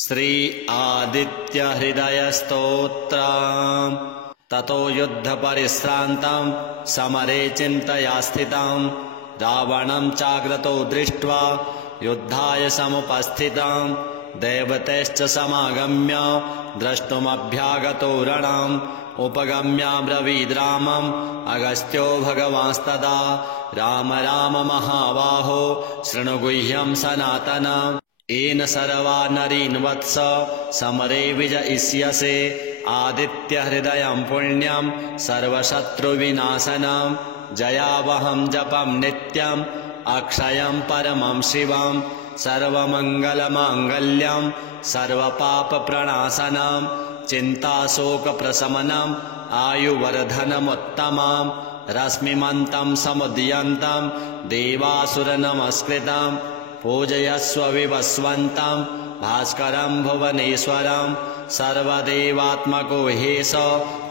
श्री आदित्य हृदय स्तोत्र। ततो युद्ध परिश्रान्तम् समरे चिन्तया स्थितम् रावणम् चाग्रतो दृष्ट्वा युद्धाय समुपस्थितम् देवतेश्च समागम्य द्रष्टुमभ्यागतो रणम् उपगम्याब्रवीद्रामम् अगस्त्यो भगवांस्तदा राम राम महाबाहो शृणु गुह्यम् सनातनम् येन सर्वा नरीन् वत्स समरे विजयिष्यसे आदित्य हृदयम् पुण्यम् सर्वशत्रुविनाशनम् जयावहम् जपम् नित्यम् अक्षयम् परमम् शिवम् सर्वमङ्गलमाङ्गल्यम् सर्वपापप्रणाशनम् चिन्ताशोकप्रशमनम् आयुवर्धनमुत्तमम् रश्मिमन्तम् समुदयन्तम् देवासुरनमस्कृतम् पूजयस्व विवस्वन्तम् भास्करम् भुवनेश्वरम् सर्वदेवात्मको ह्येष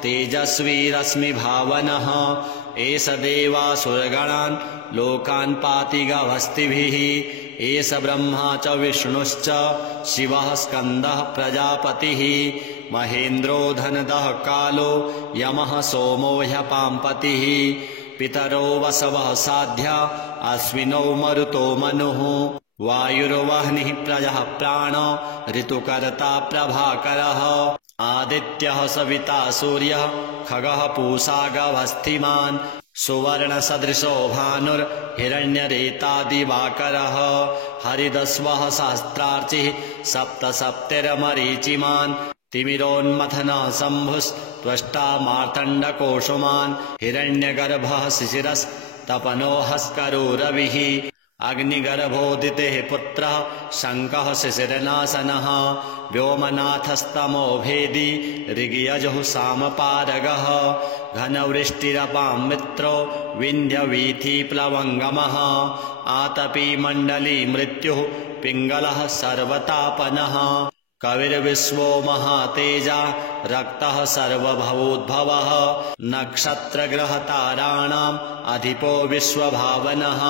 तेजस्वी रश्मिभावनः एष देवासुरगणान् लोकान् पाति गभस्तिभिः एष ब्रह्मा च विष्णुश्च शिवः स्कन्दः प्रजापतिः महेन्द्रो धनदः कालो यमः सोमो ह्यपाम्पतिः पितरो वसवः साध्या अश्विनौ मरुतो मनुः वायुर्वह्निः प्रजः प्राण ऋतुकर्ता प्रभाकरः आदित्यः सविता सूर्यः खगः पूषा गभस्तिमान् सुवर्णसदृशो भानुर्हिरण्यरेता दिवाकरः हरिदस्वः सहस्रार्चिः सप्तसप्तिर्मरीचिमान् तिमिरोन्मथनः शम्भुस्त्वष्टा मार्तण्डकोशुमान् हिरण्यगर्भः शिशिरस्तपनो हस्करो रविः अग्निगर्भोदितेः पुत्रः शङ्कः शिशिरनाशनः व्योमनाथस्तमो भेदी ऋग्यजुः सामपारगः घनवृष्टिरपाम् मित्रो विन्ध्यवीथीप्लवङ्गमः आतपी मण्डली मृत्युः पिङ्गलः सर्वतापनः कविर्विश्वो महातेजा रक्तः सर्वभवोद्भवः नक्षत्रग्रहताराणाम् अधिपो विश्वभावनः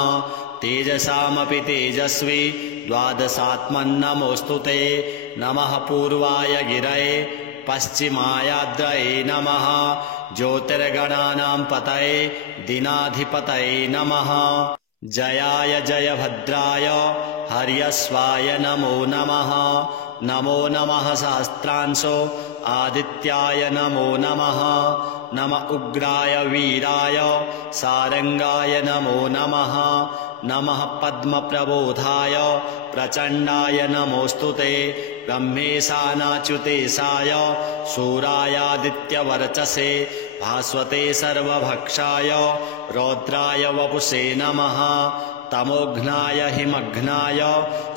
तेजसामपि तेजस्वी द्वादशात्मन्नमोऽस्तु ते नमः पूर्वाय गिरये पश्चिमायाद्रये नमः ज्योतिर्गणानाम् पतये दिनाधिपतये नमः जयाय जयभद्राय हर्यश्वाय नमो नमः नमो नमः सहस्रांशो आदित्याय नमो नमः नम उग्राय वीराय सारंगाय नमो नमः नमः पद्मप्रबोधाय प्रचण्डाय नमोऽस्तु ते ब्रह्मेशानाच्युतेशाय शूरायादित्यवर्चसे भास्वते सर्वभक्षाय रौद्राय वपुषे नमः तमोघ्नाय हिमघ्नाय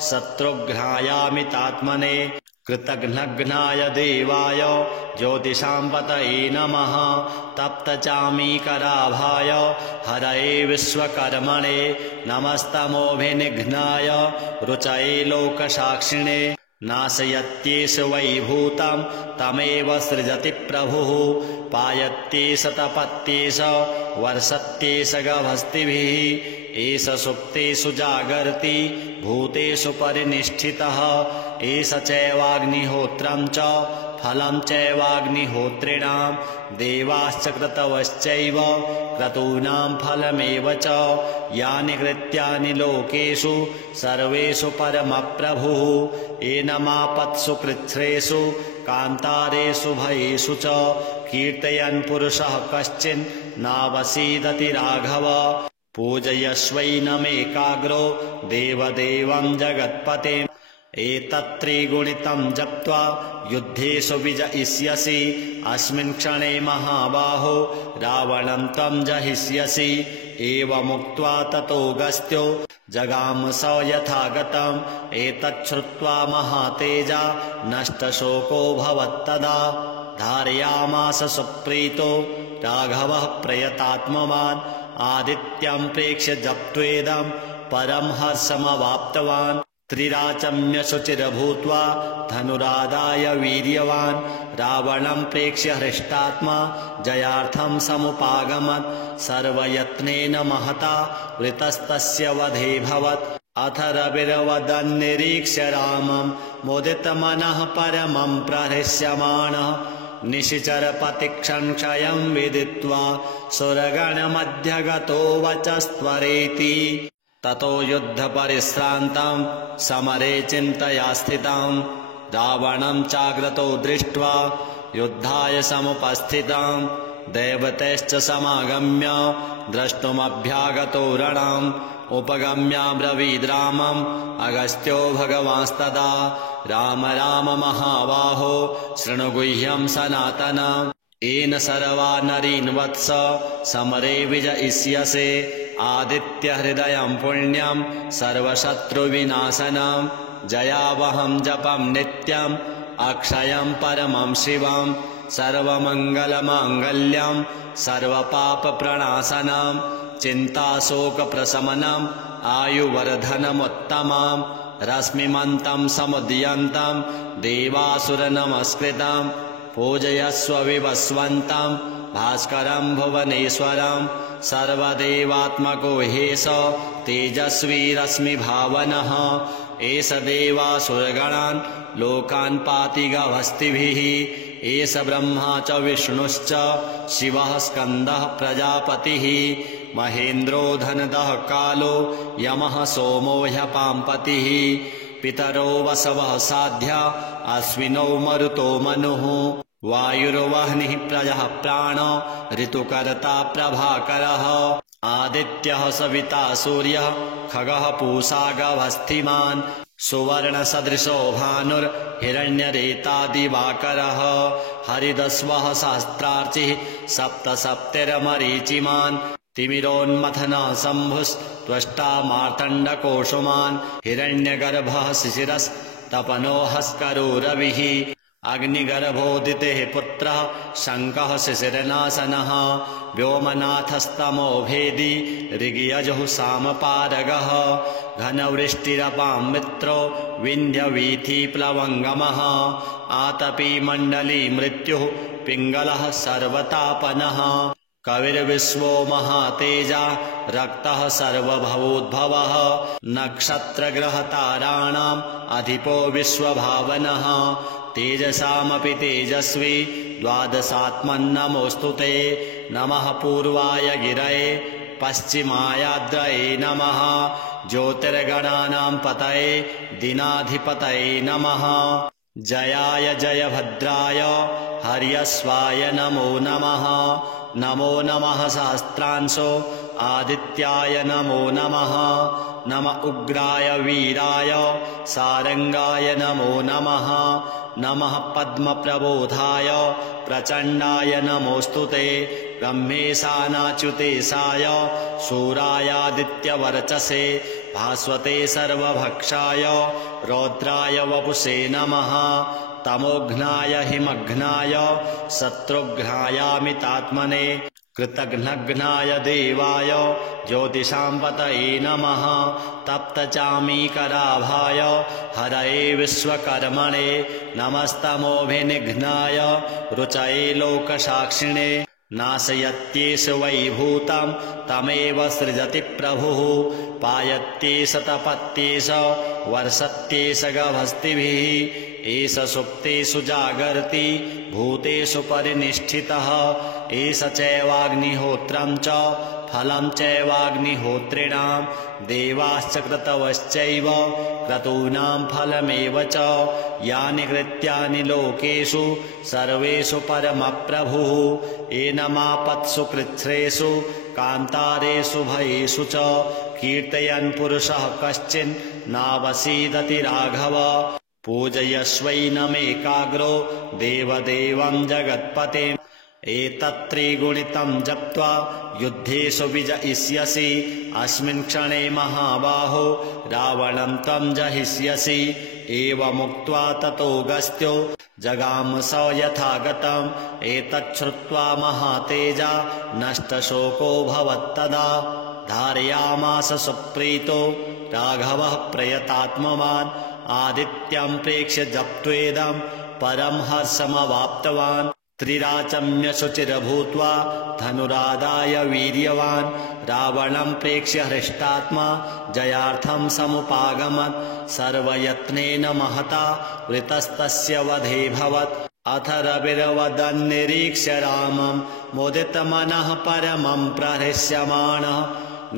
शत्रुघ्नायामितात्मने कृतघ्नघ्नाय देवाय ज्योतिषाम्पतये नमः तप्तचामीकराभाय हरये विश्वकर्मणे नमस्तमोभिनिघ्नाय रुचये लोकसाक्षिणे नाशयत्येष वैभूतम् तमेव सृजति प्रभुः पायत्येष तपत्येष वर्षत्येष गभस्तिभिः एष सुप्तेषु जागर्ति भूतेषु परिनिष्ठितः एष चैवाग्निहोत्रम् च फलम् चैवाग्निहोत्रिणाम् देवाश्च क्रतवश्चैव क्रतूनाम् फलमेव च यानि कृत्यानि लोकेषु सर्वेषु परमप्रभुः एनमापत्सु कृच्छ्रेषु कान्तारेषु भयेषु च कीर्तयन् पुरुषः कश्चिन् नावसीदति राघव पूजयस्वैनमेकाग्रो देवदेवम् जगत्पतिम् एतत्त्रिगुणितम् जप्त्वा युद्धेषु विजयिष्यसि अस्मिन् क्षणे महाबाहो रावणम् त्वम् जहिष्यसि एवमुक्त्वा ततोऽगस्त्यो जगाम स यथागतम् एतच्छ्रुत्वा महातेजा नष्टशोको भवत्तदा धारयामास सुप्रीतो राघवः प्रयतात्मवान् आदित्यम् प्रेक्ष्य जप्त्वेदम् परम् हर्षमवाप्तवान् त्रिराचम्य शुचिर्भूत्वा धनुरादाय वीर्यवान् रावणम् प्रेक्ष्य हृष्टात्मा जयार्थम् समुपागमत् सर्वयत्नेन महता वृतस्तस्य वधेऽभवत् अथ रविर्वदन्निरीक्ष्य रामं मुदितमनः परमं प्रहृष्यमाणः निशिचरपतिक्षणक्षयं विदित्वा सुरगणमध्यगतो वचस्त्वरेति ततो युद्धपरिश्रान्तं समरे चिन्तया स्थितं रावणं चाग्रतो दृष्ट्वा युद्धाय समुपस्थितं देवतैश्च समागम्य द्रष्टुमभ्यागतो रणम् उपगम्याब्रवीद्रामम् अगस्त्यो भगवांस्तदा राम राम महाबाहो शृणु गुह्यं सनातनम् येन सर्वा नरीन् वत्स समरे विजयिष्यसे आदित्यहृदयं पुण्यं सर्वशत्रुविनाशनं जयावहं जपं नित्यम् अक्षयं परमं शिवं सर्वमङ्गलमाङ्गल्यं सर्वपापप्रणाशनं चिन्ताशोकप्रशमनम् आयुवर्धनमुत्तमं रश्मिमन्तं समुदयन्तं देवासुरनमस्कृतं पूजयस्व विवस्वन्तं भास्करं भुवनेश्वरं सर्वदेवात्मको ह्येष तेजस्वी रश्मिभावनः एष देवासुरगणान् लोकान् पाति गभस्तिभिः एष ब्रह्मा च विष्णुश्च शिवः स्कन्दः प्रजापतिः महेन्द्रो धनदः कालो यमः सोमो ह्यपाम्पतिः पितरो वसवः साध्या अश्विनौ मरुतो मनुः वायुर्वह्निः प्रजः प्राण ऋतुकर्ता प्रभाकरः आदित्यः सविता सूर्यः खगः पूषा गभस्तिमान् सुवर्णसदृशो भानुर्हिरण्यरेता दिवाकरः हरिदस्वः सहस्रार्चिः सप्तसप्तिर्मरीचिमान् तिमिरोन्मथनः शम्भुस्त्वष्टा मार्तण्डकोशुमान् हिरण्यगर्भः शिशिरस्तपनो हस्करो रविः अग्निगर्भोदितेः पुत्रः शङ्कः शिशिरनाशनः व्योमनाथस्तमो भेदी ऋग्यजुः सामपारगः घनवृष्टिरपां मित्रो विन्ध्यवीथिप्लवङ्गमः आतपी मण्डली मृत्युः पिङ्गलः सर्वतापनः कविर्विश्वो महातेजा रक्तः सर्वभवोद्भवः नक्षत्रग्रहताराणाम् अधिपो विश्वभावनः तेजसामपि तेजस्वी द्वादशात्मन्नमोऽस्तु ते नमः पूर्वाय गिरये पश्चिमायाद्रये नमः ज्योतिर्गणानां पतये दिनाधिपतये नमः जयाय जयभद्राय हर्यस्वाय नमो नमः नमो नमः सहस्रांशो आदित्याय नमो नमः नम उग्राय वीराय सारंगाय नमो नमः नमः पद्मप्रबोधाय प्रचण्डाय नमोऽस्तु ते ब्रह्मेशानाच्युतेशाय शूरायादित्यवर्चसे भास्वते सर्वभक्षाय रौद्राय वपुषे नमः तमोघ्नाय हिमघ्नाय शत्रुघ्नायामितात्मने कृतघ्नघ्नाय देवाय ज्योतिषां पतये नमः तप्तचामीकराभाय हरये विश्वकर्मणे नमस्तमोभिनिघ्नाय रुचये लोकसाक्षिणे नाशयत्येष वैभूतं तमेव सृजति प्रभुः पायत्येष तपत्येष वर्षत्येष गभस्तिभिः एष सुप्तेषु जागर्ति भूतेषु परिनिष्ठितः एष चैवाग्निहोत्रं च फलं चैवाग्निहोत्रिणां देवाश्च क्रतवश्चैव क्रतूनां फलमेव च यानि कृत्यानि लोकेषु सर्वेषु परमप्रभुः एनमापत्सु कृच्छ्रेषु कान्तारेषु भयेषु च कीर्तयन् पुरुषः कश्चिन् नावसीदति राघव पूजयस्वैनमेकाग्रो देवदेवं जगत्पतिम् एतत्त्रिगुणितं जप्त्वा युद्धेषु विजयिष्यसि अस्मिन् क्षणे महाबाहो रावणं त्वं जहिष्यसि एवमुक्त्वा ततोऽगस्त्यो जगाम स यथागतम् एतच्छ्रुत्वा महातेजा नष्टशोको भवत्तदा धारयामास सुप्रीतो राघवः प्रयतात्मवान् आदित्यं प्रेक्ष्य जप्त्वेदं परं हर्षमवाप्तवान् त्रिराचम्य शुचिर्भूत्वा धनुरादाय वीर्यवान् रावणं प्रेक्ष्य हृष्टात्मा जयार्थं समुपागमत् सर्वयत्नेन महता वृतस्तस्य वधेऽभवत् अथ रविर्वदन्निरीक्ष्य रामं मुदितमनः परमं प्रहृष्यमाणः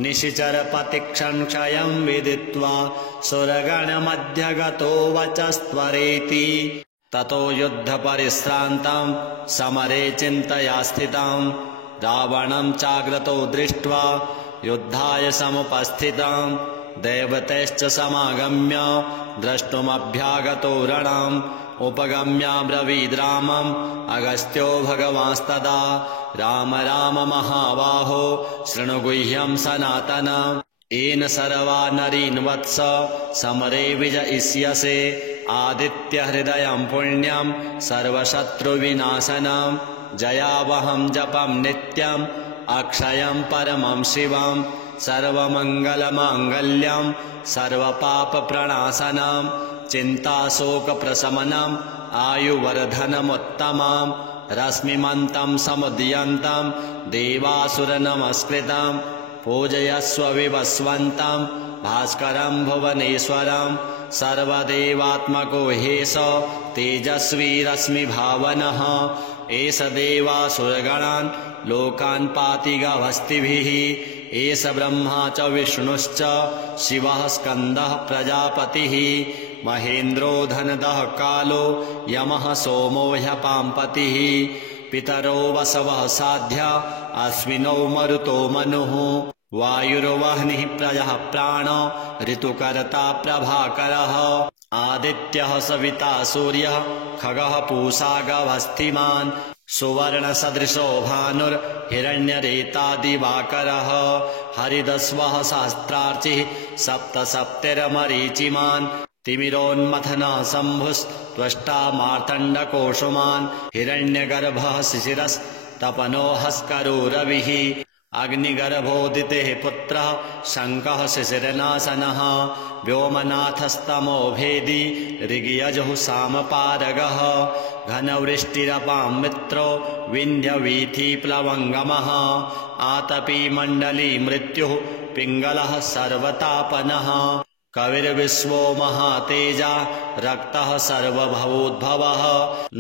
निशिचरपतिक्षणक्षयं विदित्वा सुरगणमध्यगतो वचस्त्वरेति ततो युद्धपरिश्रान्तं समरे चिन्तया स्थितं रावणं चाग्रतो दृष्ट्वा युद्धाय समुपस्थितं देवतैश्च समागम्य द्रष्टुमभ्यागतो रणम् उपगम्याब्रवीद् रामम् अगस्त्यो भगवांस्तदा राम राम महाबाहो शृणु गुह्यं सनातनम् येन सर्वा नरीन् वत्स समरे विजयिष्यसे आदित्यहृदयं पुण्यं सर्वशत्रुविनाशनं जयावहं जपं नित्यम् अक्षयं परमं शिवं सर्वमङ्गलमाङ्गल्यं सर्वपापप्रणाशनं चिन्ताशोकप्रशमनम् आयुवर्धनमुत्तमं रश्मिमन्तं समुदयन्तं देवासुरनमस्कृतं पूजयस्व विवस्वन्तं भास्करं भुवनेश्वरं सर्वदेवात्मको ह्येष तेजस्वी रश्मिभावनः एष देवासुरगणान् लोकान् पाति गभस्तिभिः एष ब्रह्मा च विष्णुश्च शिवः स्कन्दः प्रजापतिः महेन्द्रो धनदः कालो यमः सोमो ह्यपाम्पतिः पितरो वसवः साध्या अश्विनौ मरुतो मनुः वायुर्वह्निः प्रजः प्राण ऋतुकर्ता प्रभाकरः आदित्यः सविता सूर्यः खगः पूषा गभस्तिमान् सुवर्णसदृशो भानुर्हिरण्यरेता दिवाकरः हरिदस्वः सहस्रार्चिः सप्तसप्तिर्मरीचिमान् तिमिरोन्मथनः शम्भुस्त्वष्टा मार्तण्डकोशुमान् हिरण्यगर्भः शिशिरस्तपनो हस्करो रविः अग्निगर्भोदितेः पुत्रः शङ्कः शिशिरनाशनः व्योमनाथस्तमो भेदी ऋग्यजुः सामपारगः घनवृष्टिरपां मित्रो विन्ध्यवीथिप्लवङ्गमः आतपी मण्डली मृत्युः पिङ्गलः सर्वतापनः कविर्विश्वो महातेजा रक्तः सर्वभवोद्भवः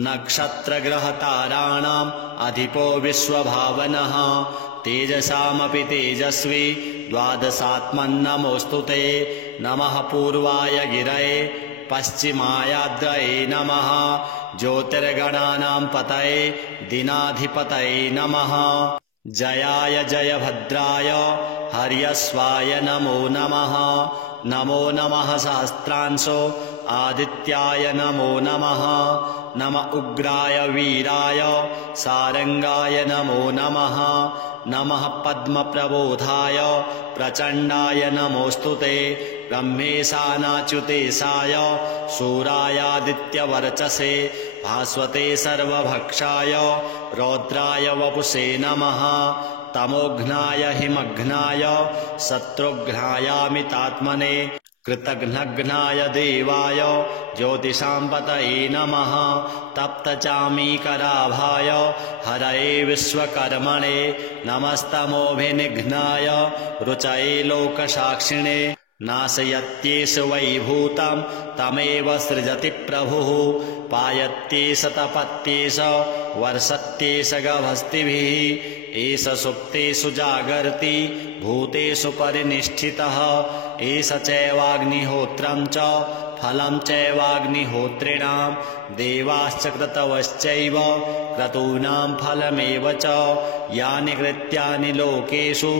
नक्षत्रग्रहताराणाम् अधिपो विश्वभावनः तेजसामपि तेजस्वी द्वादशात्मन्नमोऽस्तु ते नमः पूर्वाय गिरये पश्चिमायाद्रये नमः ज्योतिर्गणानां पतये दिनाधिपतये नमः जयाय जयभद्राय हर्यस्वाय नमो नमः नमो नमः सहस्रांशो आदित्याय नमो नमः नम उग्राय वीराय सारंगाय नमो नमः नमः पद्मप्रबोधाय प्रचण्डाय नमोऽस्तु ते ब्रह्मेशानाच्युतेशाय शूरायादित्यवर्चसे भास्वते सर्वभक्षाय रौद्राय वपुषे नमः तमोघ्नाय हिमघ्नाय शत्रुघ्नायामितात्मने कृतघ्नघ्नाय देवाय ज्योतिषां पतये नमः तप्तचामीकराभाय हरये विश्वकर्मणे नमस्तमोभिनिघ्नाय रुचये लोकसाक्षिणे नाशयत्येष वैभूतं तमेव सृजति प्रभुः पायत्येष तपत्येष वर्षत्येष गभस्तिभिः एष सुप्तेषु जागर्ति भूतेषु परिनिष्ठितः एष चैवाग्निहोत्रं च फलं चैवाग्निहोत्रिणां देवाश्च क्रतवश्चैव क्रतूनां फलमेव च यानि कृत्यानि लोकेषु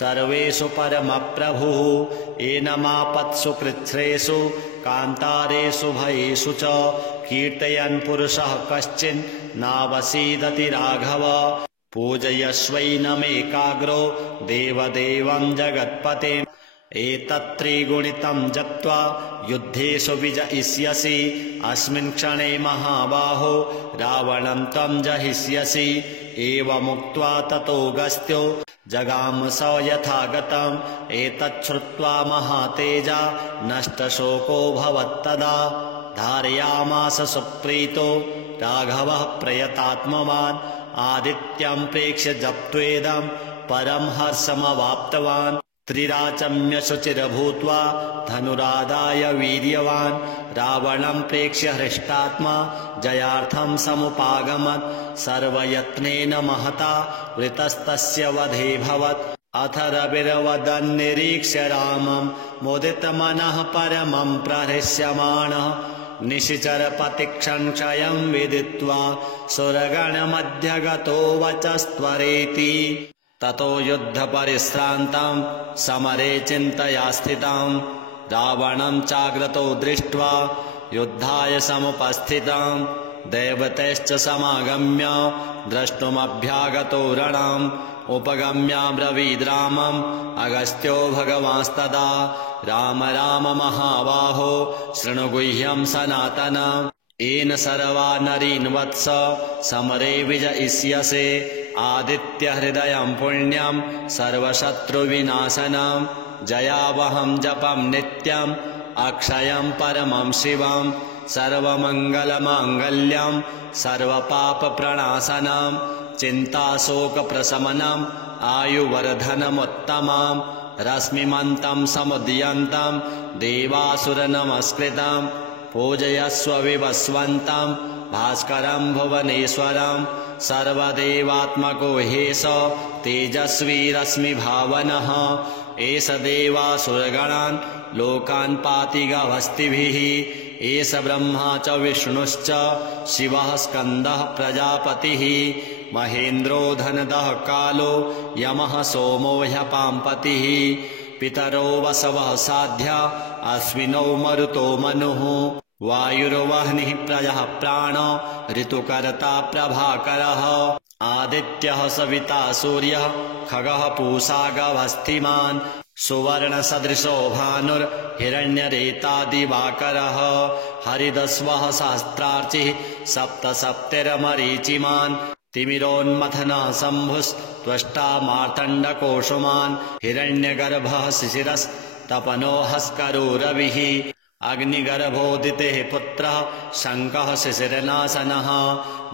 सर्वेषु परमप्रभुः एनमापत्सु कृच्छ्रेषु कान्तारेषु भयेषु च कीर्तयन् पुरुषः कश्चिन् नावसीदति राघव पूजयस्वैनमेकाग्रो देवदेवं जगत्पतिम् एतत्त्रिगुणितं जप्त्वा युद्धेषु विजयिष्यसि अस्मिन् क्षणे महाबाहो रावणं त्वं जहिष्यसि एवमुक्त्वा ततो गस्त्यो जगाम स यथागतम् एतच्छ्रुत्वा महातेजा नष्टशोको भवत्तदा धारयामास सुप्रीतो राघवः प्रयतात्मवान् आदित्यं प्रेक्ष्य जप्त्वेदं परं हर्षमवाप्तवान् त्रिराचम्य शुचिर्भूत्वा धनुरादाय वीर्यवान् रावणं प्रेक्ष्य हृष्टात्मा जयार्थं समुपागमत् सर्वयत्नेन महता वृतस्तस्य वधेऽभवत् अथ रविर्वदन्निरीक्ष्य रामं मुदितमनः परमं प्रहृष्यमाणः निशिचरपतिक्षणक्षयं विदित्वा सुरगणमध्यगतो वचस्त्वरेति ततो युद्धपरिश्रान्तं समरे चिन्तया स्थितं रावणं चाग्रतो दृष्ट्वा युद्धाय समुपस्थितं देवतैश्च समागम्य द्रष्टुमभ्यागतो रणम् उपगम्याब्रवीद् रामम् अगस्त्यो भगवांस्तदा राम राम महाबाहो शृणु गुह्यं सनातनम् येन सर्वा नरीन् वत्स समरे विजयिष्यसे आदित्यहृदयं पुण्यं सर्वशत्रुविनाशनं जयावहं जपं नित्यम् अक्षयं परमं शिवं सर्वमङ्गलमाङ्गल्यं सर्वपापप्रणाशनं चिन्ताशोकप्रशमनम् आयुवर्धनमुत्तमं रश्मिमन्तं समुदयन्तं देवासुरनमस्कृतं पूजयस्व विवस्वन्तं भास्करं भुवनेश्वरं सर्वदेवात्मको ह्येष तेजस्वी रश्मिभावनः एष देवासुरगणान् लोकान् पाति गभस्तिभिः एष ब्रह्मा च विष्णुश्च शिवः स्कन्दः प्रजापतिः महेन्द्रो धनदः कालो यमः सोमो ह्यपाम्पतिः पितरो वसवः साध्या अश्विनौ मरुतो मनुः वायुर्वह्निः प्रजः प्राण ऋतुकर्ता प्रभाकरः आदित्यः सविता सूर्यः खगः पूषा गभस्तिमान् सुवर्णसदृशो भानुर्हिरण्यरेता दिवाकरः हरिदस्वः सहस्रार्चिः सप्तसप्तिर्मरीचिमान् तिमिरोन्मथनः शम्भुस्त्वष्टा मार्तण्डकोशुमान् हिरण्यगर्भः शिशिरस्तपनो हस्करो रविः अग्निगर्भोदितेः पुत्रः शङ्कः शिशिरनाशनः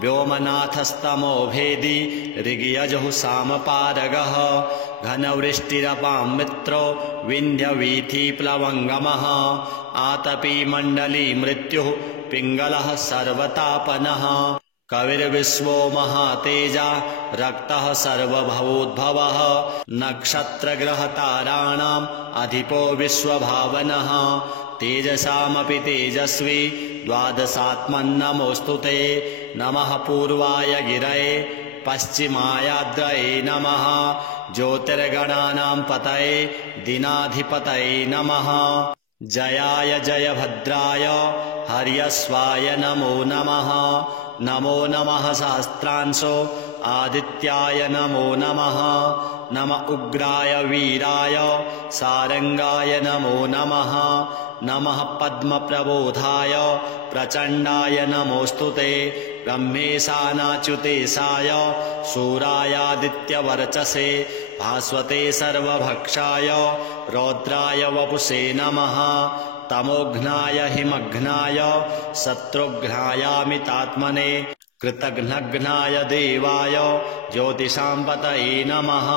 व्योमनाथस्तमो भेदी ऋग्यजुः सामपारगः घनवृष्टिरपां मित्रो विन्ध्यवीथिप्लवङ्गमः आतपी मण्डली मृत्युः पिङ्गलः सर्वतापनः कविर्विश्वो महातेजा रक्तः सर्वभवोद्भवः नक्षत्रग्रहताराणाम् अधिपो विश्वभावनः तेजसामपि तेजस्वी द्वादशात्मन्नमोऽस्तु ते नमः पूर्वाय गिरये पश्चिमायाद्रये नमः ज्योतिर्गणानां पतये दिनाधिपतये नमः जयाय जयभद्राय हर्यस्वाय नमो नमः नमो नमः सहस्रांशो आदित्याय नमो नमः नम उग्राय वीराय सारंगाय नमो नमः नमः पद्मप्रबोधाय प्रचण्डाय नमोऽस्तु ते ब्रह्मेशानाच्युतेशाय शूरायादित्यवर्चसे भास्वते सर्वभक्षाय रौद्राय वपुषे नमः तमोघ्नाय हिमघ्नाय शत्रुघ्नायामितात्मने कृतघ्नघ्नाय देवाय ज्योतिषां पतये नमः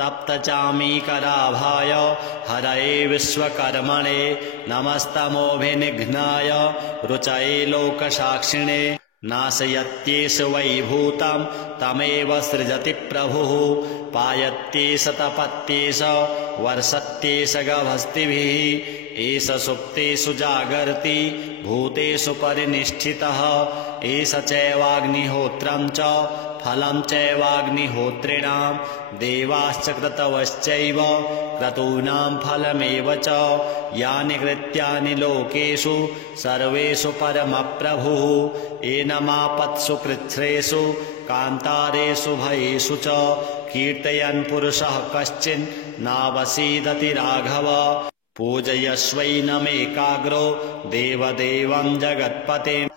तप्तचामीकराभाय हरये विश्वकर्मणे नमस्तमोभिनिघ्नाय रुचये लोकसाक्षिणे नाशयत्येष वैभूतं तमेव सृजति प्रभुः पायत्येष तपत्येष वर्षत्येष गभस्तिभिः एष सुप्तेषु जागर्ति भूतेषु परिनिष्ठितः एष चैवाग्निहोत्रं च फलं चैवाग्निहोत्रिणां देवाश्च क्रतवश्चैव क्रतूनां फलमेव च यानि कृत्यानि लोकेषु सर्वेषु परमप्रभुः एनमापत्सु कृच्छ्रेषु कान्तारेषु भयेषु च कीर्तयन् पुरुषः कश्चिन् नावसीदति राघव पूजयस्वैनमेकाग्रो देवदेवं जगत्पतिम्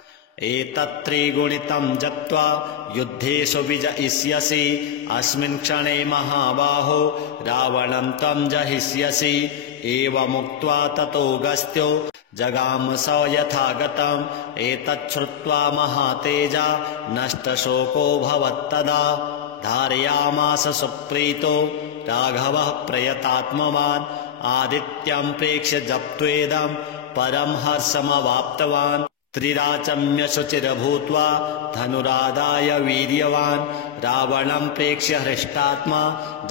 एतत्त्रिगुणितं जप्त्वा युद्धेषु विजयिष्यसि अस्मिन् क्षणे महाबाहो रावणं त्वं जहिष्यसि एवमुक्त्वा ततो गस्त्यो जगाम स यथागतम् एतच्छ्रुत्वा महातेजा नष्टशोको भवत्तदा धारयामास सुप्रीतो राघवः प्रयतात्मवान् आदित्यं प्रेक्ष्य जप्त्वेदं परं हर्षमवाप्तवान् त्रिराचम्य शुचिर्भूत्वा धनुरादाय वीर्यवान् रावणं प्रेक्ष्य हृष्टात्मा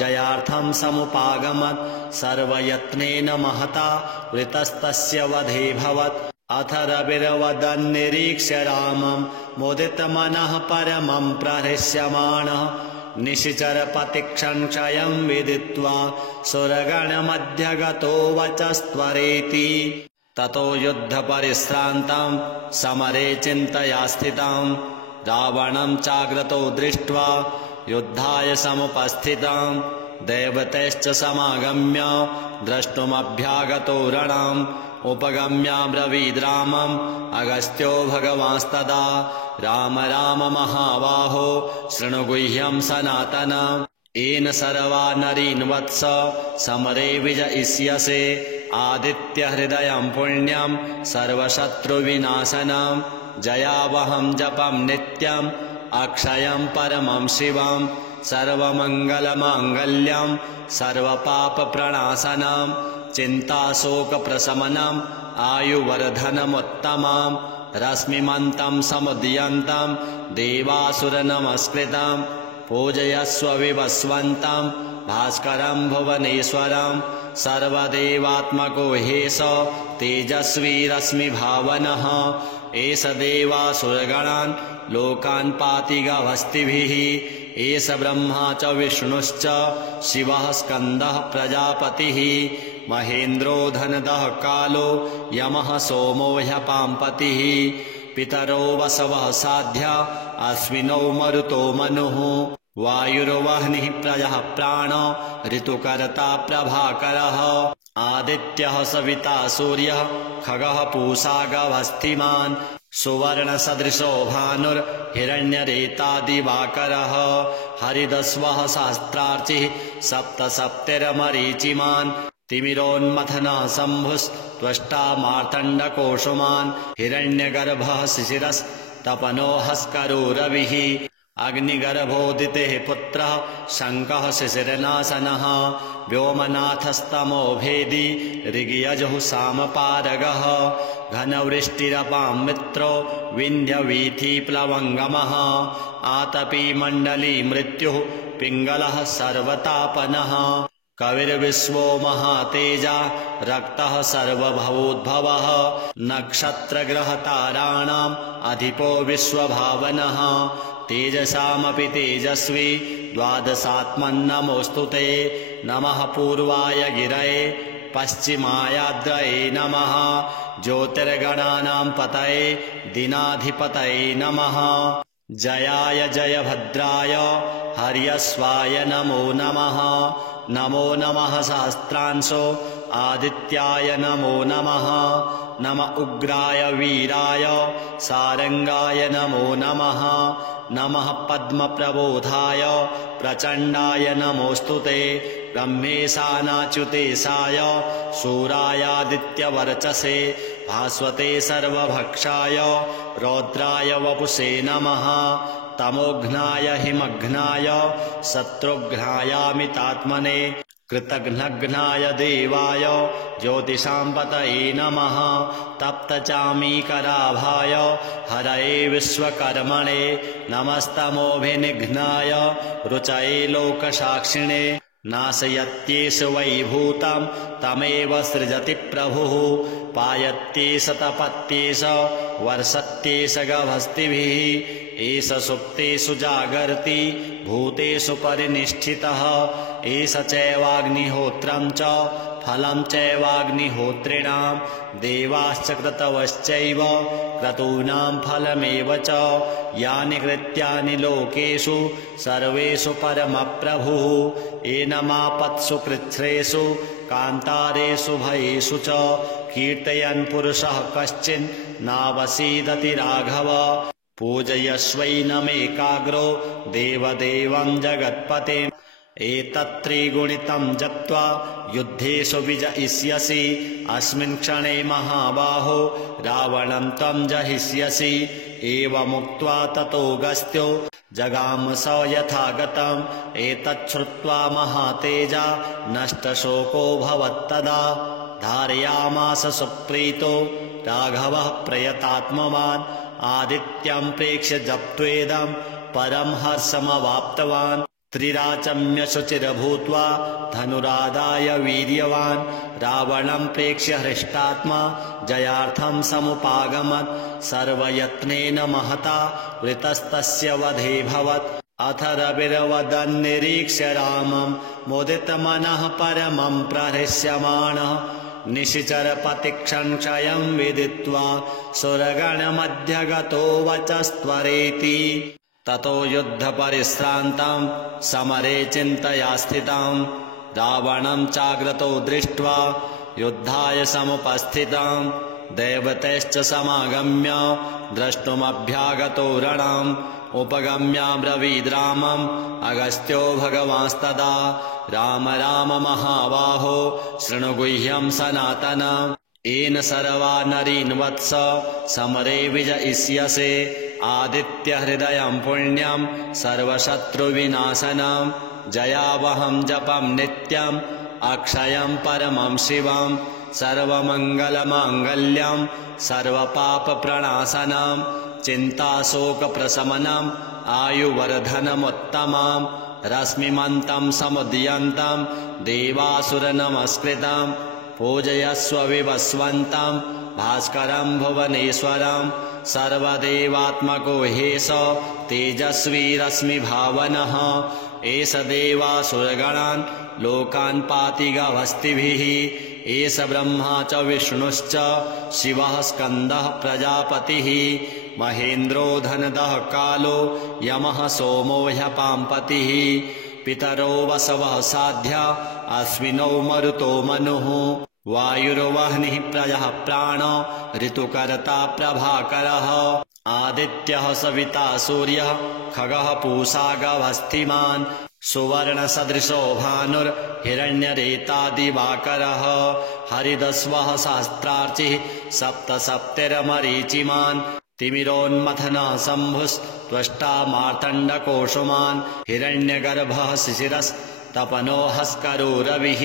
जयार्थं समुपागमत् सर्वयत्नेन महता वृतस्तस्य वधेऽभवत् अथ रविर्वदन्निरीक्ष्य रामं मुदितमनः परमं प्रहृष्यमाणः निशिचरपतिक्षणक्षयं विदित्वा सुरगणमध्यगतो वचस्त्वरेति ततो युद्धपरिश्रान्तं समरे चिन्तया स्थितं रावणं चाग्रतो दृष्ट्वा युद्धाय समुपस्थितं देवतैश्च समागम्य द्रष्टुमभ्यागतो रणम् उपगम्याब्रवीद् रामम् अगस्त्यो भगवांस्तदा राम राम महाबाहो शृणु गुह्यं सनातनम् येन सर्वा नरीन् वत्स समरे विजयिष्यसे आदित्यहृदयं पुण्यं सर्वशत्रुविनाशनं जयावहं जपं नित्यम् अक्षयं परमं शिवं सर्वमङ्गलमाङ्गल्यं सर्वपापप्रणाशनं चिन्ताशोकप्रशमनम् आयुवर्धनमुत्तमं रश्मिमन्तं समुदयन्तं देवासुरनमस्कृतं पूजयस्व विवस्वन्तं भास्करं भुवनेश्वरं सर्वदेवात्मको ह्येष तेजस्वी रश्मिभावनः एष देवासुरगणान् लोकान् पाति गभस्तिभिः एष ब्रह्मा च विष्णुश्च शिवः स्कन्दः प्रजापतिः महेन्द्रो धनदः कालो यमः सोमो ह्यपाम्पतिः पितरो वसवः साध्या अश्विनौ मरुतो मनुः वायुर्वह्निः प्रजः प्राण ऋतुकर्ता प्रभाकरः आदित्यः सविता सूर्यः खगः पूषा गभस्तिमान् सुवर्णसदृशो भानुर्हिरण्यरेता दिवाकरः हरिदस्वः सहस्रार्चिः सप्तसप्तिर्मरीचिमान् तिमिरोन्मथनः शम्भुस्त्वष्टा मार्तण्डकोशुमान् हिरण्यगर्भः शिशिरस्तपनो हस्करो रविः अग्निगर्भोदितेः पुत्रः शङ्कः शिशिरनाशनः व्योमनाथस्तमो भेदी ऋग्यजुः सामपारगः घनवृष्टिरपां मित्रो विन्ध्यवीथिप्लवङ्गमः आतपी मण्डली मृत्युः पिङ्गलः सर्वतापनः कविर्विश्वो महातेजा रक्तः सर्वभवोद्भवः नक्षत्रग्रहताराणाम् अधिपो विश्वभावनः तेजसामपि तेजस्वी द्वादशात्मन्नमोऽस्तु ते नमः पूर्वाय गिरये पश्चिमायाद्रये नमः ज्योतिर्गणानां पतये दिनाधिपतये नमः जयाय जयभद्राय हर्यस्वाय नमो नमः नमो नमः सहस्रांशो आदित्याय नमो नमः नम उग्राय वीराय सारंगाय नमो नमः नमः पद्मप्रबोधाय प्रचण्डाय नमोऽस्तु ते ब्रह्मेशानाच्युतेशाय शूरायादित्यवर्चसे भास्वते सर्वभक्षाय रौद्राय वपुषे नमः तमोघ्नाय हिमघ्नाय शत्रुघ्नायामितात्मने कृतघ्नघ्नाय देवाय ज्योतिषां पतये नमः तप्तचामीकराभाय हरये विश्वकर्मणे नमस्तमोभिनिघ्नाय रुचये लोकसाक्षिणे नाशयत्येष वैभूतं तमेव सृजति प्रभुः पायत्येष तपत्येष वर्षत्येष गभस्तिभिः एष सुप्तेषु जागर्ति भूतेषु परिनिष्ठितः एष चैवाग्निहोत्रं च फलं चैवाग्निहोत्रिणां देवाश्च क्रतवश्चैव क्रतूनां फलमेव च यानि कृत्यानि लोकेषु सर्वेषु परमप्रभुः एनमापत्सु कृच्छ्रेषु कान्तारेषु भयेषु च कीर्तयन् पुरुषः कश्चिन् नावसीदति राघव पूजयस्वैनमेकाग्रो देवदेवं जगत्पतिम् एतत्त्रिगुणितं जप्त्वा युद्धेषु विजयिष्यसि अस्मिन् क्षणे महाबाहो रावणं त्वं जहिष्यसि एवमुक्त्वा ततोऽगस्त्यो जगाम स यथागतम् एतच्छ्रुत्वा महातेजा नष्टशोको भवत्तदा धारयामास सुप्रीतो राघवः प्रयतात्मवान् आदित्यं प्रेक्ष्य जप्त्वेदं परं हर्षमवाप्तवान् त्रिराचम्य शुचिर्भूत्वा धनुरादाय वीर्यवान् रावणं प्रेक्ष्य हृष्टात्मा जयार्थं समुपागमत् सर्वयत्नेन महता वृतस्तस्य वधेऽभवत् अथ रविर्वदन्निरीक्ष्य रामं मुदितमनः परमं प्रहृष्यमाणः निशिचरपतिक्षणक्षयं विदित्वा सुरगणमध्यगतो वचस्त्वरेति ततो युद्धपरिश्रान्तं समरे चिन्तया स्थितं रावणं चाग्रतो दृष्ट्वा युद्धाय समुपस्थितं देवतैश्च समागम्य द्रष्टुमभ्यागतो रणम् उपगम्याब्रवीद् रामम् अगस्त्यो भगवांस्तदा राम राम महाबाहो शृणु गुह्यं सनातनम् येन सर्वा नरीन् वत्स समरे विजयिष्यसे आदित्यहृदयं पुण्यं सर्वशत्रुविनाशनं जयावहं जपं नित्यम् अक्षयं परमं शिवं सर्वमङ्गलमाङ्गल्यं सर्वपापप्रणाशनं चिन्ताशोकप्रशमनम् आयुवर्धनमुत्तमं रश्मिमन्तं समुदयन्तं देवासुरनमस्कृतं पूजयस्व विवस्वन्तं भास्करं भुवनेश्वरं सर्वदेवात्मको ह्येष तेजस्वी रश्मिभावनः एष देवासुरगणान् लोकान् पाति गभस्तिभिः एष ब्रह्मा च विष्णुश्च शिवः स्कन्दः प्रजापतिः महेन्द्रो धनदः कालो यमः सोमो ह्यपाम्पतिः पितरो वसवः साध्या अश्विनौ मरुतो मनुः वायुर्वह्निः प्रजः प्राण ऋतुकर्ता प्रभाकरः आदित्यः सविता सूर्यः खगः पूषा गभस्तिमान् सुवर्णसदृशो भानुर्हिरण्यरेता दिवाकरः हरिदस्वः सहस्रार्चिः सप्तसप्तिर्मरीचिमान् तिमिरोन्मथनः शम्भुस्त्वष्टा मार्तण्डकोशुमान् हिरण्यगर्भः शिशिरस्तपनो हस्करो रविः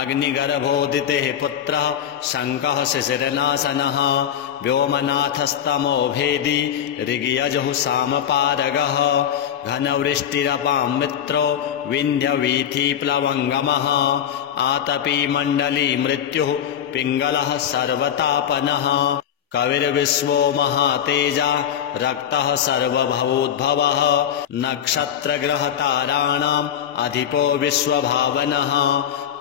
अग्निगर्भोदितेः पुत्रः शङ्कः शिशिरनाशनः व्योमनाथस्तमो भेदी ऋग्यजुः सामपारगः घनवृष्टिरपां मित्रो विन्ध्यवीथिप्लवङ्गमः आतपी मण्डली मृत्युः पिङ्गलः सर्वतापनः कविर्विश्वो महातेजा रक्तः सर्वभवोद्भवः नक्षत्रग्रहताराणाम् अधिपो विश्वभावनः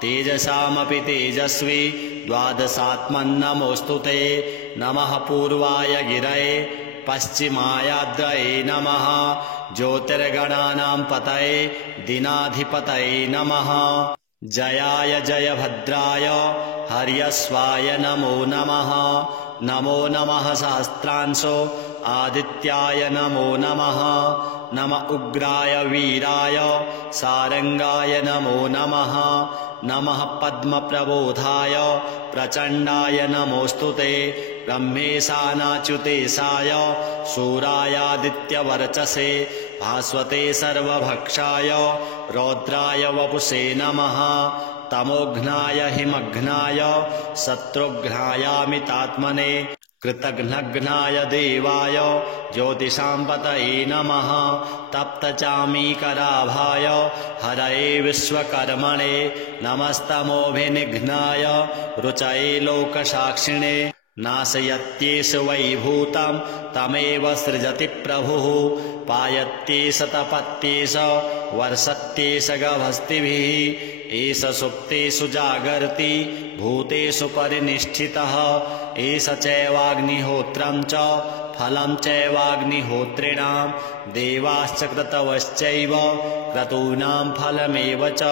तेजसामपि तेजस्वी द्वादशात्मन्नमोऽस्तु ते नमः पूर्वाय गिरये पश्चिमायाद्रये नमः ज्योतिर्गणानां पतये दिनाधिपतये नमः जयाय जयभद्राय हर्यस्वाय नमो नमः नमो नमः सहस्रांशो आदित्याय नमो नमः नम उग्राय वीराय सारंगाय नमो नमः नमः पद्मप्रबोधाय प्रचण्डाय नमोऽस्तु ते ब्रह्मेशानाच्युतेशाय शूरायादित्यवर्चसे भास्वते सर्वभक्षाय रौद्राय वपुषे नमः तमोघ्नाय हिमघ्नाय शत्रुघ्नायामितात्मने कृतघ्नघ्नाय देवाय ज्योतिषां पतये नमः तप्तचामीकराभाय हरये विश्वकर्मणे नमस्तमोभिनिघ्नाय रुचये लोकसाक्षिणे नाशयत्येष वैभूतं तमेव सृजति प्रभुः पायत्येष तपत्येष वर्षत्येष गभस्तिभिः एष सुप्तेषु जागर्ति भूतेषु परिनिष्ठितः एष चैवाग्निहोत्रं च फलं चैवाग्निहोत्रिणां देवाश्च क्रतवश्चैव क्रतूनां फलमेव च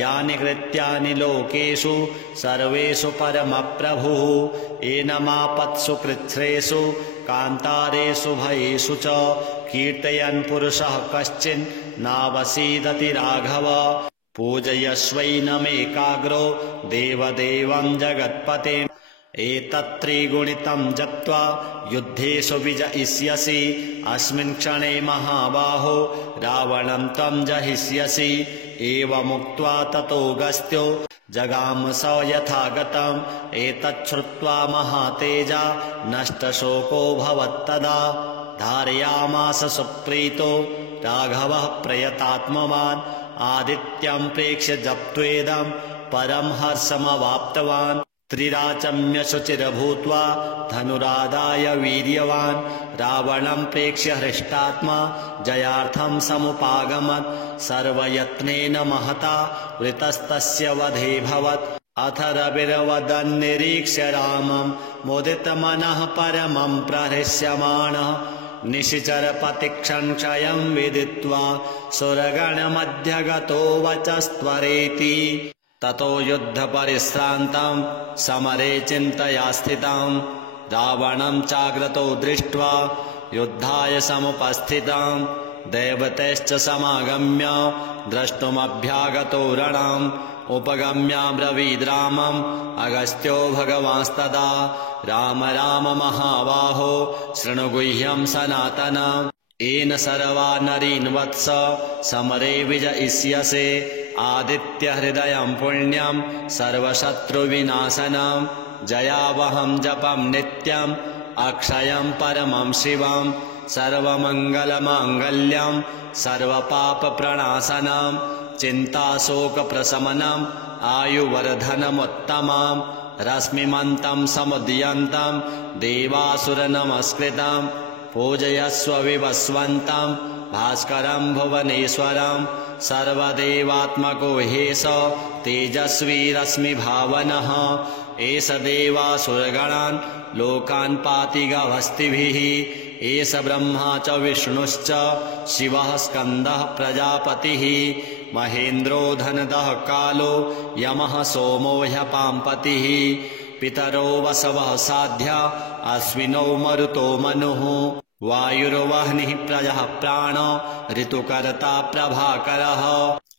यानि कृत्यानि लोकेषु सर्वेषु परमप्रभुः एनमापत्सु कृच्छ्रेषु कान्तारेषु भयेषु च कीर्तयन् पुरुषः कश्चिन्नावसीदति राघव पूजयस्वैनमेकाग्रो देवदेवं जगत्पतिम् एतत्त्रिगुणितं जप्त्वा युद्धेषु विजयिष्यसि अस्मिन् क्षणे महाबाहो रावणं त्वं जहिष्यसि एवमुक्त्वा ततोऽगस्त्यो जगाम स यथागतम् एतच्छ्रुत्वा महातेजा नष्टशोको भवत्तदा धारयामास सुप्रीतो राघवः प्रयतात्मवान् आदित्यं प्रेक्ष्य जप्त्वेदं परं हर्षमवाप्तवान् त्रिराचम्य शुचिर्भूत्वा धनुरादाय वीर्यवान् रावणं प्रेक्ष्य हृष्टात्मा जयार्थं समुपागमत् सर्वयत्नेन महता वृतस्तस्य वधेऽभवत् अथ रविर्वदन्निरीक्ष्य रामं मुदितमनः परमं प्रहृष्यमाणः निशिचरपतिक्षणक्षयं विदित्वा सुरगणमध्यगतो वचस्त्वरेति ततो युद्धपरिश्रान्तं समरे चिन्तया स्थितं रावणं चाग्रतो दृष्ट्वा युद्धाय समुपस्थितं देवतैश्च समागम्य द्रष्टुमभ्यागतो रणम् उपगम्याब्रवीद्रामम् अगस्त्यो भगवांस्तदा राम राम महाबाहो शृणु गुह्यं सनातनम् येन सर्वा नरीन् वत्स समरे विजयिष्यसे आदित्यहृदयं पुण्यं सर्वशत्रुविनाशनं जयावहं जपं नित्यम् अक्षयं परमं शिवं सर्वमङ्गलमाङ्गल्यं सर्वपापप्रणाशनं चिन्ताशोकप्रशमनम् आयुवर्धनमुत्तमम् रश्मिमन्तं समुदयन्तं देवासुरनमस्कृतं पूजयस्व विवस्वन्तं भास्करं भुवनेश्वरं सर्वदेवात्मको ह्येष तेजस्वी रश्मिभावनः एष देवासुरगणान् लोकान् पाति गभस्तिभिः एष ब्रह्मा च विष्णुश्च शिवः स्कन्दः प्रजापतिः महेन्द्रो धनदः कालो यमः सोमो ह्यपाम्पतिः पितरो वसवः साध्या अश्विनौ मरुतो मनुः वायुर्वह्निः प्रजः प्राण ऋतुकर्ता प्रभाकरः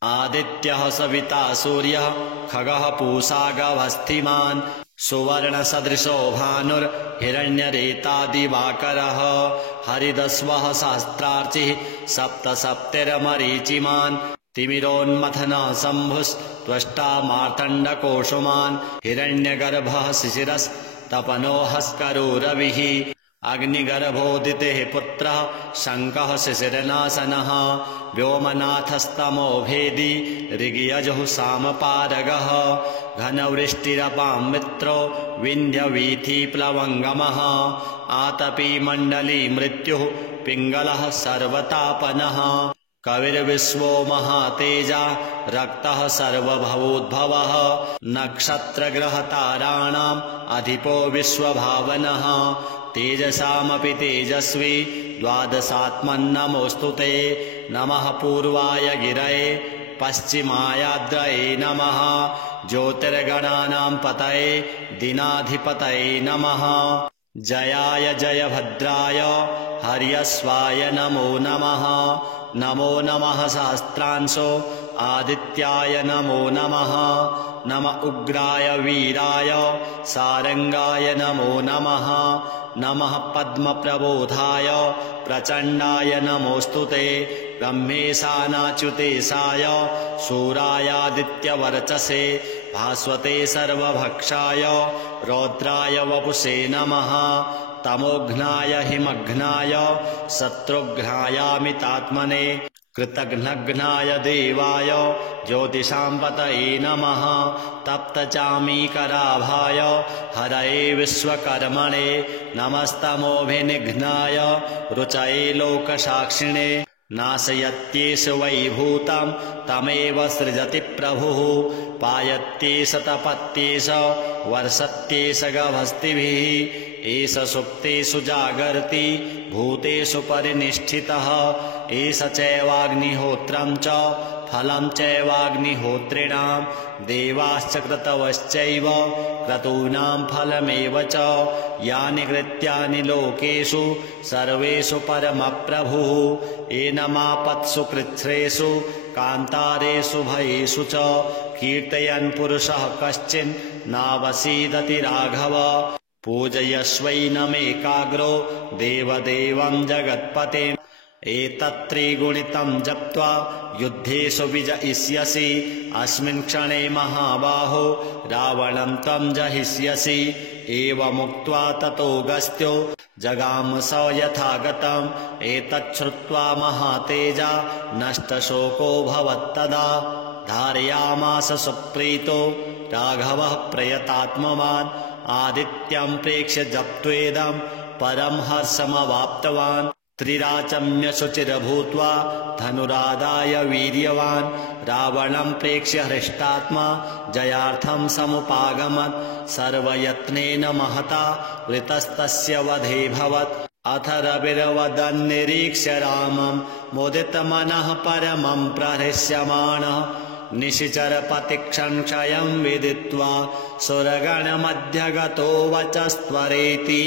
आदित्यः सविता सूर्यः खगः पूषा गभस्तिमान् सुवर्णसदृशो भानुर्हिरण्यरेता दिवाकरः हरिदस्वः सहस्रार्चिः सप्तसप्तिर्मरीचिमान् तिमिरोन्मथनः शम्भुस्त्वष्टा मार्तण्डकोशुमान् हिरण्यगर्भः शिशिरस्तपनो हस्करो रविः अग्निगर्भोदितेः पुत्रः शङ्कः शिशिरनाशनः व्योमनाथस्तमो भेदी ऋग्यजुः सामपारगः घनवृष्टिरपां मित्रो विन्ध्यवीथीप्लवङ्गमः आतपी मण्डली मृत्युः पिङ्गलः सर्वतापनः कविर्विश्वो महातेजा रक्तः सर्वभवोद्भवः नक्षत्रग्रहताराणाम् अधिपो विश्वभावनः तेजसामपि तेजस्वी द्वादशात्मन्नमोऽस्तु ते नमः पूर्वाय गिरये पश्चिमायाद्रये नमः ज्योतिर्गणानां पतये दिनाधिपतये नमः जयाय जयभद्राय हर्यस्वाय नमो नमः नमो नमः सहस्रांशो आदित्याय नमो नमः नम उग्राय वीराय सारंगाय नमो नमः नमः पद्मप्रबोधाय प्रचण्डाय नमोऽस्तु ते ब्रह्मेशानाच्युतेशाय शूरायादित्यवर्चसे भास्वते सर्वभक्षाय रौद्राय वपुषे नमः तमोघ्नाय हिमघ्नाय शत्रुघ्नायामितात्मने कृतघ्नघ्नाय देवाय ज्योतिषां पतये नमः तप्तचामीकराभाय हरये विश्वकर्मणे नमस्तमोभिनिघ्नाय रुचये लोकसाक्षिणे नाशयत्येष वैभूतं तमेव सृजति प्रभुः पायत्येष तपत्येष वर्षत्येष गभस्तिभिः एष सुप्तेषु जागर्ति भूतेषु परिनिष्ठितः एष चैवाग्निहोत्रं च फलं चैवाग्निहोत्रिणां देवाश्च क्रतवश्चैव क्रतूनां फलमेव च यानि कृत्यानि लोकेषु सर्वेषु परमप्रभुः एनमापत्सु कृच्छ्रेषु कान्तारेषु भयेषु च कीर्तयन् पुरुषः कश्चिन् नावसीदति राघव पूजयस्वैनमेकाग्रो देवदेवं जगत्पतिम् एतत्त्रिगुणितं जप्त्वा युद्धेषु विजयिष्यसि अस्मिन् क्षणे महाबाहो रावणं त्वं जहिष्यसि एवमुक्त्वा ततोऽगस्त्यो जगाम स यथागतम् एतच्छ्रुत्वा महातेजा नष्टशोको भवत्तदा धारयामास सुप्रीतो राघवः प्रयतात्मवान् आदित्यं प्रेक्ष्य जप्त्वेदं परं हर्षमवाप्तवान् त्रिराचम्य शुचिर्भूत्वा धनुरादाय वीर्यवान् रावणं प्रेक्ष्य हृष्टात्मा जयार्थं समुपागमत् सर्वयत्नेन महता वृतस्तस्य वधेऽभवत् अथ रविर्वदन्निरीक्ष्य रामं मुदितमनः परमं प्रहृष्यमाणः निशिचरपतिक्षणक्षयं विदित्वा सुरगणमध्यगतो वचस्त्वरेति।